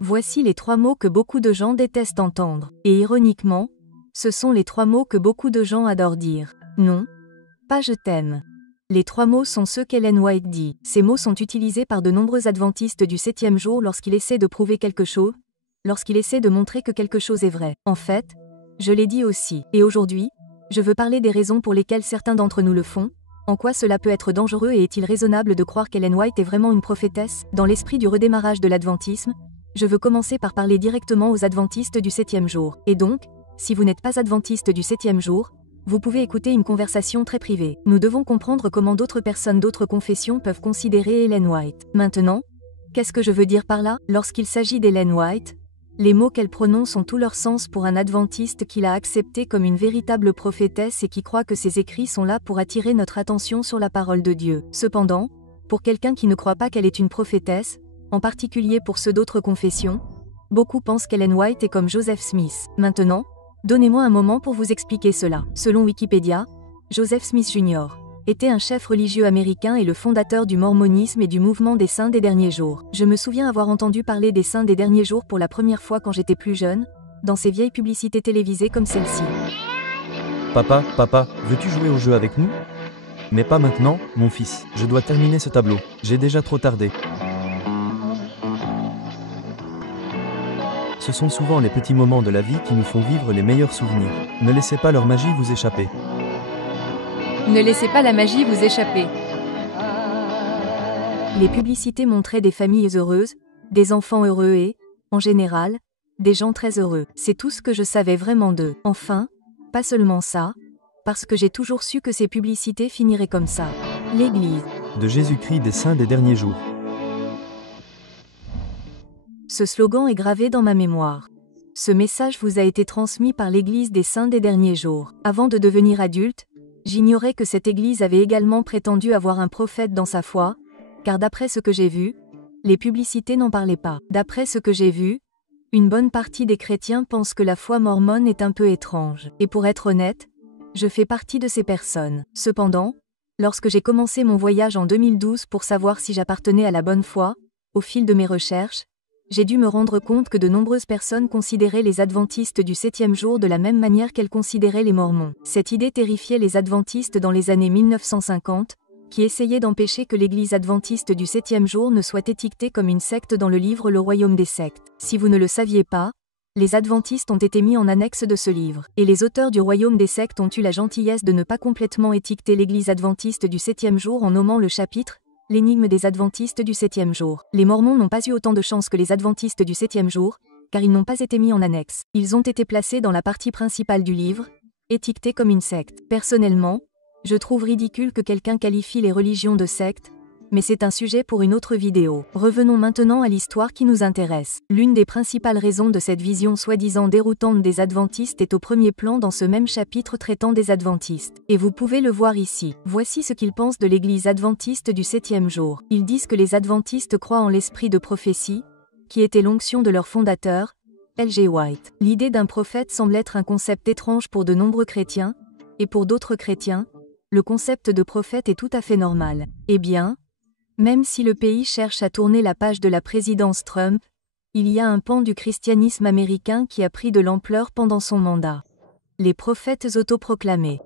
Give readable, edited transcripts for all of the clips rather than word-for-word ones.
Voici les 3 mots que beaucoup de gens détestent entendre. Et ironiquement, ce sont les 3 mots que beaucoup de gens adorent dire. Non, pas je t'aime. Les 3 mots sont ceux qu'Ellen White dit. Ces mots sont utilisés par de nombreux adventistes du 7e jour lorsqu'il essaie de prouver quelque chose, lorsqu'il essaie de montrer que quelque chose est vrai. En fait, je l'ai dit aussi. Et aujourd'hui, je veux parler des raisons pour lesquelles certains d'entre nous le font, en quoi cela peut être dangereux et est-il raisonnable de croire qu'Ellen White est vraiment une prophétesse. Dans l'esprit du redémarrage de l'adventisme, je veux commencer par parler directement aux adventistes du 7e jour. Et donc, si vous n'êtes pas adventiste du 7e jour, vous pouvez écouter une conversation très privée. Nous devons comprendre comment d'autres personnes d'autres confessions peuvent considérer Ellen White. Maintenant, qu'est-ce que je veux dire par là? Lorsqu'il s'agit d'Ellen White, les mots qu'elle prononce ont tout leur sens pour un adventiste qui l'a acceptée comme une véritable prophétesse et qui croit que ses écrits sont là pour attirer notre attention sur la parole de Dieu. Cependant, pour quelqu'un qui ne croit pas qu'elle est une prophétesse, en particulier pour ceux d'autres confessions, beaucoup pensent qu'Ellen White est comme Joseph Smith. Maintenant, donnez-moi un moment pour vous expliquer cela. Selon Wikipédia, Joseph Smith Jr. était un chef religieux américain et le fondateur du mormonisme et du mouvement des saints des derniers jours. Je me souviens avoir entendu parler des saints des derniers jours pour la première fois quand j'étais plus jeune, dans ces vieilles publicités télévisées comme celle-ci. Papa, veux-tu jouer au jeu avec nous? Mais pas maintenant, mon fils. Je dois terminer ce tableau. J'ai déjà trop tardé. Ce sont souvent les petits moments de la vie qui nous font vivre les meilleurs souvenirs. Ne laissez pas leur magie vous échapper. Ne laissez pas la magie vous échapper. Les publicités montraient des familles heureuses, des enfants heureux et, en général, des gens très heureux. C'est tout ce que je savais vraiment d'eux. Enfin, pas seulement ça, parce que j'ai toujours su que ces publicités finiraient comme ça. L'Église de Jésus-Christ des saints des derniers jours. Ce slogan est gravé dans ma mémoire. Ce message vous a été transmis par l'Église des saints des derniers jours. Avant de devenir adulte, j'ignorais que cette Église avait également prétendu avoir un prophète dans sa foi, car d'après ce que j'ai vu, les publicités n'en parlaient pas. D'après ce que j'ai vu, une bonne partie des chrétiens pensent que la foi mormone est un peu étrange. Et pour être honnête, je fais partie de ces personnes. Cependant, lorsque j'ai commencé mon voyage en 2012 pour savoir si j'appartenais à la bonne foi, au fil de mes recherches, j'ai dû me rendre compte que de nombreuses personnes considéraient les adventistes du 7e jour de la même manière qu'elles considéraient les mormons. Cette idée terrifiait les adventistes dans les années 1950, qui essayaient d'empêcher que l'église adventiste du 7e jour ne soit étiquetée comme une secte dans le livre Le Royaume des sectes. Si vous ne le saviez pas, les adventistes ont été mis en annexe de ce livre, et les auteurs du Royaume des sectes ont eu la gentillesse de ne pas complètement étiqueter l'église adventiste du 7e jour en nommant le chapitre L'énigme des adventistes du 7e jour. Les mormons n'ont pas eu autant de chance que les adventistes du 7e jour, car ils n'ont pas été mis en annexe. Ils ont été placés dans la partie principale du livre, étiquetés comme une secte. Personnellement, je trouve ridicule que quelqu'un qualifie les religions de secte, mais c'est un sujet pour une autre vidéo. Revenons maintenant à l'histoire qui nous intéresse. L'une des principales raisons de cette vision soi-disant déroutante des adventistes est au premier plan dans ce même chapitre traitant des adventistes. Et vous pouvez le voir ici. Voici ce qu'ils pensent de l'église adventiste du 7e jour. Ils disent que les adventistes croient en l'esprit de prophétie, qui était l'onction de leur fondateur, L.G. White. L'idée d'un prophète semble être un concept étrange pour de nombreux chrétiens, et pour d'autres chrétiens, le concept de prophète est tout à fait normal. Eh bien, même si le pays cherche à tourner la page de la présidence Trump, il y a un pan du christianisme américain qui a pris de l'ampleur pendant son mandat. Les prophètes autoproclamés.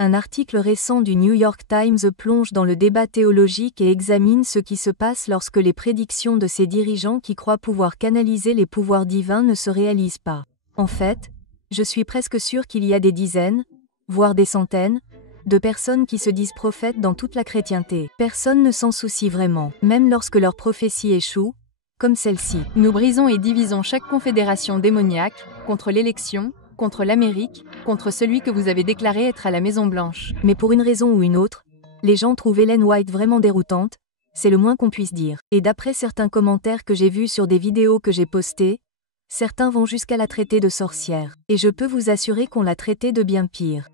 Un article récent du New York Times plonge dans le débat théologique et examine ce qui se passe lorsque les prédictions de ces dirigeants qui croient pouvoir canaliser les pouvoirs divins ne se réalisent pas. En fait, je suis presque sûr qu'il y a des dizaines, voire des centaines, de personnes qui se disent prophètes dans toute la chrétienté. Personne ne s'en soucie vraiment, même lorsque leur prophétie échoue, comme celle-ci. Nous brisons et divisons chaque confédération démoniaque, contre l'élection, contre l'Amérique, contre celui que vous avez déclaré être à la Maison-Blanche. Mais pour une raison ou une autre, les gens trouvent Ellen White vraiment déroutante, c'est le moins qu'on puisse dire. Et d'après certains commentaires que j'ai vus sur des vidéos que j'ai postées, certains vont jusqu'à la traiter de sorcière. Et je peux vous assurer qu'on l'a traitée de bien pire.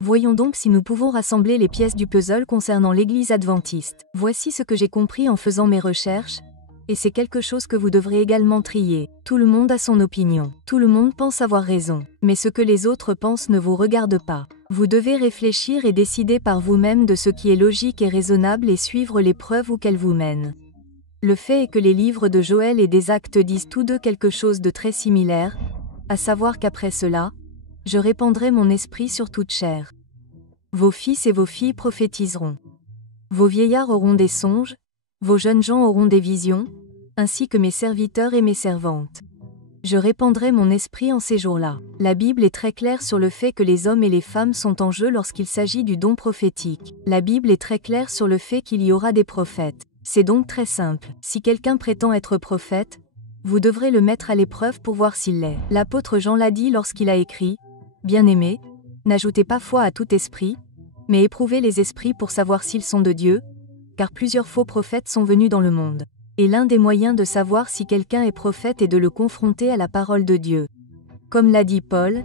Voyons donc si nous pouvons rassembler les pièces du puzzle concernant l'église adventiste. Voici ce que j'ai compris en faisant mes recherches, et c'est quelque chose que vous devrez également trier. Tout le monde a son opinion. Tout le monde pense avoir raison. Mais ce que les autres pensent ne vous regarde pas. Vous devez réfléchir et décider par vous-même de ce qui est logique et raisonnable et suivre les preuves où qu'elles vous mènent. Le fait est que les livres de Joël et des Actes disent tous deux quelque chose de très similaire, à savoir qu'après cela, je répandrai mon esprit sur toute chair. Vos fils et vos filles prophétiseront. Vos vieillards auront des songes, vos jeunes gens auront des visions, ainsi que mes serviteurs et mes servantes. Je répandrai mon esprit en ces jours-là. La Bible est très claire sur le fait que les hommes et les femmes sont en jeu lorsqu'il s'agit du don prophétique. La Bible est très claire sur le fait qu'il y aura des prophètes. C'est donc très simple. Si quelqu'un prétend être prophète, vous devrez le mettre à l'épreuve pour voir s'il l'est. L'apôtre Jean l'a dit lorsqu'il a écrit « Bien-aimés, n'ajoutez pas foi à tout esprit, mais éprouvez les esprits pour savoir s'ils sont de Dieu, car plusieurs faux prophètes sont venus dans le monde. » Et l'un des moyens de savoir si quelqu'un est prophète est de le confronter à la parole de Dieu. Comme l'a dit Paul,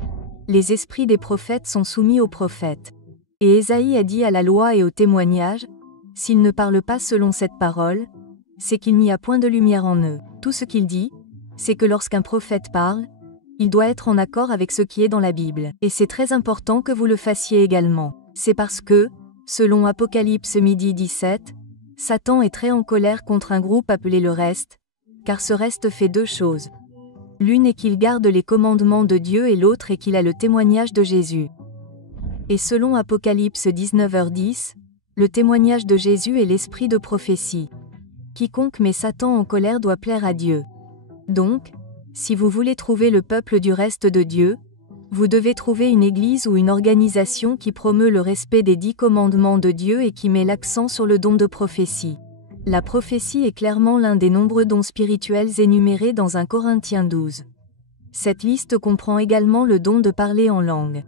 les esprits des prophètes sont soumis aux prophètes. Et Ésaïe a dit à la loi et au témoignage, s'ils ne parlent pas selon cette parole, c'est qu'il n'y a point de lumière en eux. Tout ce qu'il dit, c'est que lorsqu'un prophète parle, il doit être en accord avec ce qui est dans la Bible. Et c'est très important que vous le fassiez également. C'est parce que, selon Apocalypse 17, Satan est très en colère contre un groupe appelé le reste, car ce reste fait deux choses. L'une est qu'il garde les commandements de Dieu et l'autre est qu'il a le témoignage de Jésus. Et selon Apocalypse 19h10, le témoignage de Jésus est l'esprit de prophétie. Quiconque met Satan en colère doit plaire à Dieu. Donc, si vous voulez trouver le peuple du reste de Dieu, vous devez trouver une église ou une organisation qui promeut le respect des 10 commandements de Dieu et qui met l'accent sur le don de prophétie. La prophétie est clairement l'un des nombreux dons spirituels énumérés dans 1 Corinthiens 12. Cette liste comprend également le don de parler en langue.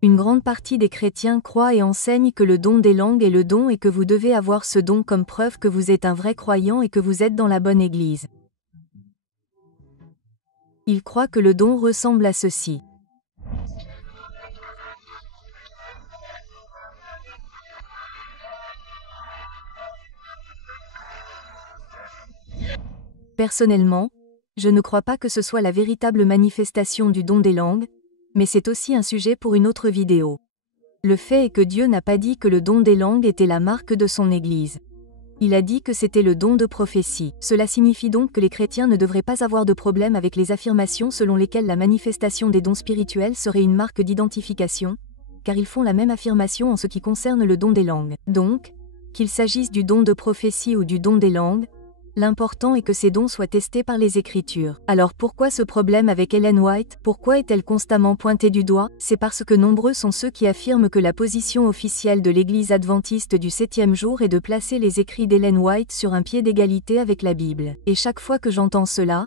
Une grande partie des chrétiens croient et enseignent que le don des langues est le don et que vous devez avoir ce don comme preuve que vous êtes un vrai croyant et que vous êtes dans la bonne église. Ils croient que le don ressemble à ceci. Personnellement, je ne crois pas que ce soit la véritable manifestation du don des langues, mais c'est aussi un sujet pour une autre vidéo. Le fait est que Dieu n'a pas dit que le don des langues était la marque de son Église. Il a dit que c'était le don de prophétie. Cela signifie donc que les chrétiens ne devraient pas avoir de problème avec les affirmations selon lesquelles la manifestation des dons spirituels serait une marque d'identification, car ils font la même affirmation en ce qui concerne le don des langues. Donc, qu'il s'agisse du don de prophétie ou du don des langues, l'important est que ces dons soient testés par les Écritures. Alors pourquoi ce problème avec Ellen White? Pourquoi est-elle constamment pointée du doigt? C'est parce que nombreux sont ceux qui affirment que la position officielle de l'Église adventiste du 7e jour est de placer les écrits d'Ellen White sur un pied d'égalité avec la Bible. Et chaque fois que j'entends cela,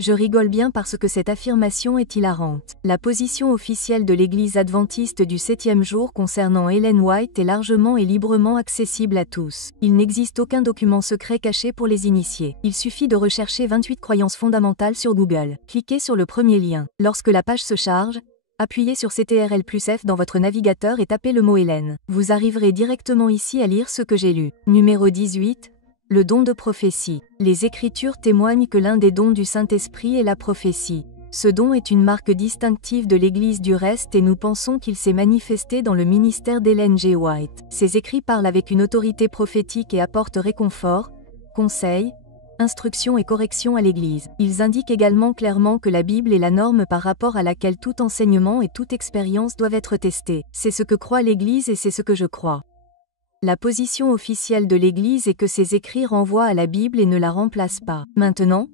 je rigole bien parce que cette affirmation est hilarante. La position officielle de l'Église adventiste du 7e jour concernant Ellen White est largement et librement accessible à tous. Il n'existe aucun document secret caché pour les initiés. Il suffit de rechercher 28 croyances fondamentales sur Google. Cliquez sur le premier lien. Lorsque la page se charge, appuyez sur CTRL+F dans votre navigateur et tapez le mot Ellen. Vous arriverez directement ici à lire ce que j'ai lu. Numéro 18. Le don de prophétie. Les Écritures témoignent que l'un des dons du Saint-Esprit est la prophétie. Ce don est une marque distinctive de l'Église du reste et nous pensons qu'il s'est manifesté dans le ministère d'Ellen G. White. Ces écrits parlent avec une autorité prophétique et apportent réconfort, conseil, instruction et correction à l'Église. Ils indiquent également clairement que la Bible est la norme par rapport à laquelle tout enseignement et toute expérience doivent être testés. C'est ce que croit l'Église et c'est ce que je crois. La position officielle de l'Église est que ces écrits renvoient à la Bible et ne la remplacent pas. Maintenant,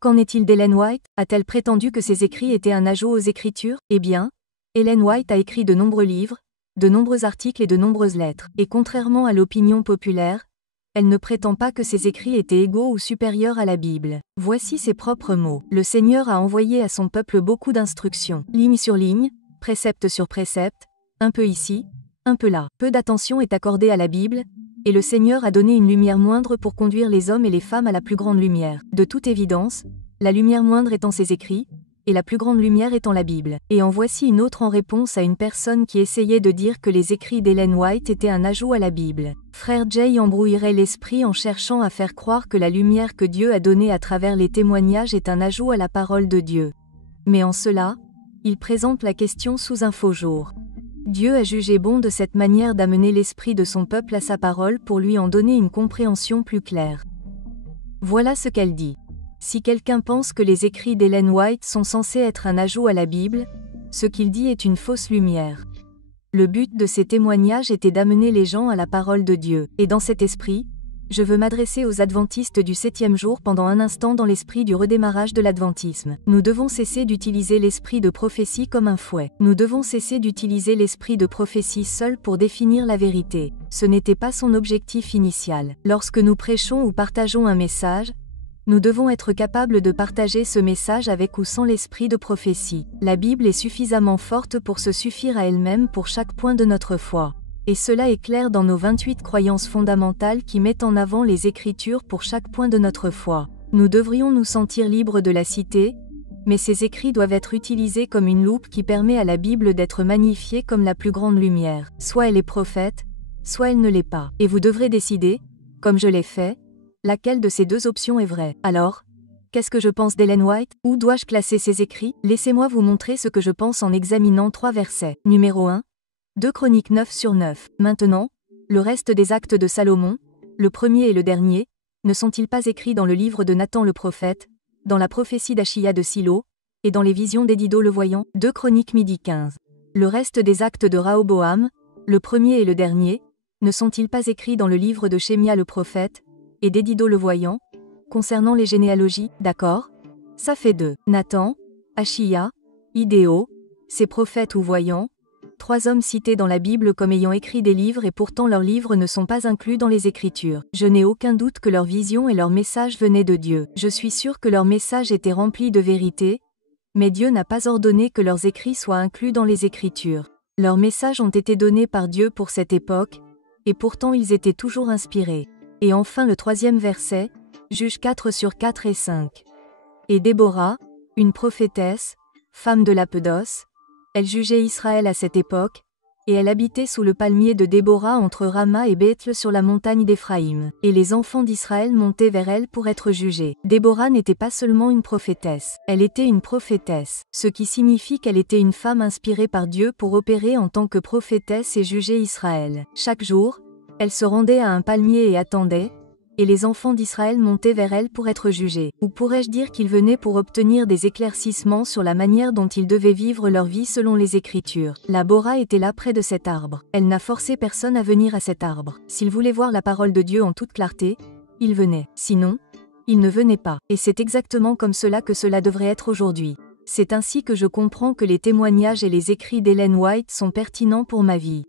qu'en est-il d'Ellen White? A-t-elle prétendu que ces écrits étaient un ajout aux Écritures? Eh bien, Ellen White a écrit de nombreux livres, de nombreux articles et de nombreuses lettres. Et contrairement à l'opinion populaire, elle ne prétend pas que ces écrits étaient égaux ou supérieurs à la Bible. Voici ses propres mots. Le Seigneur a envoyé à son peuple beaucoup d'instructions, ligne sur ligne, précepte sur précepte, un peu ici, un peu là. Peu d'attention est accordée à la Bible, et le Seigneur a donné une lumière moindre pour conduire les hommes et les femmes à la plus grande lumière. De toute évidence, la lumière moindre étant ses écrits, et la plus grande lumière étant la Bible. Et en voici une autre en réponse à une personne qui essayait de dire que les écrits d'Ellen White étaient un ajout à la Bible. Frère Jay embrouillerait l'esprit en cherchant à faire croire que la lumière que Dieu a donnée à travers les témoignages est un ajout à la parole de Dieu. Mais en cela, il présente la question sous un faux jour. Dieu a jugé bon de cette manière d'amener l'esprit de son peuple à sa parole pour lui en donner une compréhension plus claire. Voilà ce qu'elle dit. Si quelqu'un pense que les écrits d'Ellen White sont censés être un ajout à la Bible, ce qu'il dit est une fausse lumière. Le but de ces témoignages était d'amener les gens à la parole de Dieu, et dans cet esprit, je veux m'adresser aux adventistes du 7e jour pendant un instant dans l'esprit du redémarrage de l'adventisme. Nous devons cesser d'utiliser l'esprit de prophétie comme un fouet. Nous devons cesser d'utiliser l'esprit de prophétie seul pour définir la vérité. Ce n'était pas son objectif initial. Lorsque nous prêchons ou partageons un message, nous devons être capables de partager ce message avec ou sans l'esprit de prophétie. La Bible est suffisamment forte pour se suffire à elle-même pour chaque point de notre foi. Et cela est clair dans nos 28 croyances fondamentales qui mettent en avant les Écritures pour chaque point de notre foi. Nous devrions nous sentir libres de la citer, mais ces écrits doivent être utilisés comme une loupe qui permet à la Bible d'être magnifiée comme la plus grande lumière. Soit elle est prophète, soit elle ne l'est pas. Et vous devrez décider, comme je l'ai fait, laquelle de ces deux options est vraie. Alors, qu'est-ce que je pense d'Ellen White? Où dois-je classer ces écrits? Laissez-moi vous montrer ce que je pense en examinant 3 versets. Numéro 1. 2 Chroniques 9/9. Maintenant, le reste des actes de Salomon, le premier et le dernier, ne sont-ils pas écrits dans le livre de Nathan le prophète, dans la prophétie d'Achia de Silo, et dans les visions d'Édido le voyant? 2 Chroniques 12:15. Le reste des actes de Rahoboam, le premier et le dernier, ne sont-ils pas écrits dans le livre de Shémia le prophète, et d'Édido le voyant, concernant les généalogies? D'accord? Ça fait 2. Nathan, Achia, Idéo, ces prophètes ou voyants, 3 hommes cités dans la Bible comme ayant écrit des livres et pourtant leurs livres ne sont pas inclus dans les Écritures. Je n'ai aucun doute que leur vision et leur message venaient de Dieu. Je suis sûr que leur message était rempli de vérité, mais Dieu n'a pas ordonné que leurs écrits soient inclus dans les Écritures. Leurs messages ont été donnés par Dieu pour cette époque, et pourtant ils étaient toujours inspirés. Et enfin le 3e verset, Juges 4/4 et 5. Et Déborah, une prophétesse, femme de Lapédos, elle jugeait Israël à cette époque, et elle habitait sous le palmier de Déborah entre Rama et Bethel sur la montagne d'Éphraïm. Et les enfants d'Israël montaient vers elle pour être jugés. Déborah n'était pas seulement une prophétesse, elle était une prophétesse, ce qui signifie qu'elle était une femme inspirée par Dieu pour opérer en tant que prophétesse et juger Israël. Chaque jour, elle se rendait à un palmier et attendait, et les enfants d'Israël montaient vers elle pour être jugés. Ou pourrais-je dire qu'ils venaient pour obtenir des éclaircissements sur la manière dont ils devaient vivre leur vie selon les Écritures. La Bora était là près de cet arbre. Elle n'a forcé personne à venir à cet arbre. S'ils voulaient voir la parole de Dieu en toute clarté, ils venaient. Sinon, ils ne venaient pas. Et c'est exactement comme cela que cela devrait être aujourd'hui. C'est ainsi que je comprends que les témoignages et les écrits d'Ellen White sont pertinents pour ma vie.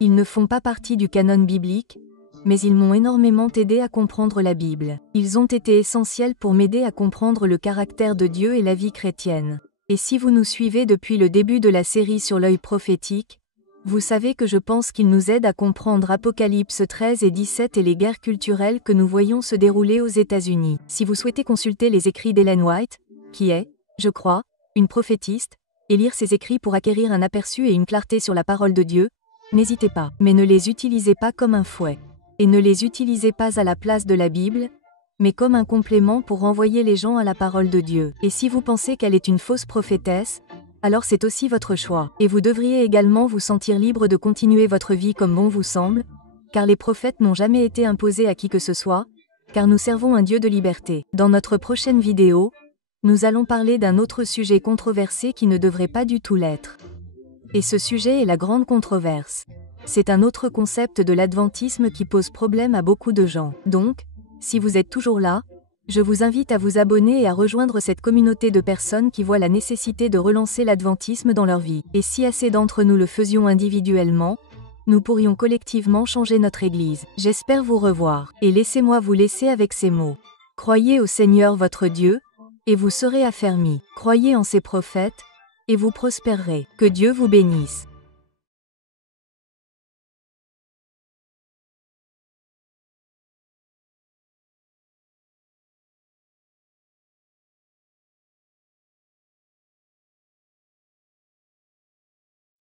Ils ne font pas partie du canon biblique, mais ils m'ont énormément aidé à comprendre la Bible. Ils ont été essentiels pour m'aider à comprendre le caractère de Dieu et la vie chrétienne. Et si vous nous suivez depuis le début de la série sur l'œil prophétique, vous savez que je pense qu'ils nous aident à comprendre Apocalypse 13 et 17 et les guerres culturelles que nous voyons se dérouler aux États-Unis. Si vous souhaitez consulter les écrits d'Ellen White, qui est, je crois, une prophétiste, et lire ses écrits pour acquérir un aperçu et une clarté sur la parole de Dieu, n'hésitez pas, mais ne les utilisez pas comme un fouet. Et ne les utilisez pas à la place de la Bible, mais comme un complément pour renvoyer les gens à la parole de Dieu. Et si vous pensez qu'elle est une fausse prophétesse, alors c'est aussi votre choix. Et vous devriez également vous sentir libre de continuer votre vie comme bon vous semble, car les prophètes n'ont jamais été imposés à qui que ce soit, car nous servons un Dieu de liberté. Dans notre prochaine vidéo, nous allons parler d'un autre sujet controversé qui ne devrait pas du tout l'être. Et ce sujet est la grande controverse. C'est un autre concept de l'adventisme qui pose problème à beaucoup de gens. Donc, si vous êtes toujours là, je vous invite à vous abonner et à rejoindre cette communauté de personnes qui voient la nécessité de relancer l'adventisme dans leur vie. Et si assez d'entre nous le faisions individuellement, nous pourrions collectivement changer notre Église. J'espère vous revoir. Et laissez-moi vous laisser avec ces mots. Croyez au Seigneur votre Dieu, et vous serez affermis. Croyez en ses prophètes, et vous prospérerez. Que Dieu vous bénisse.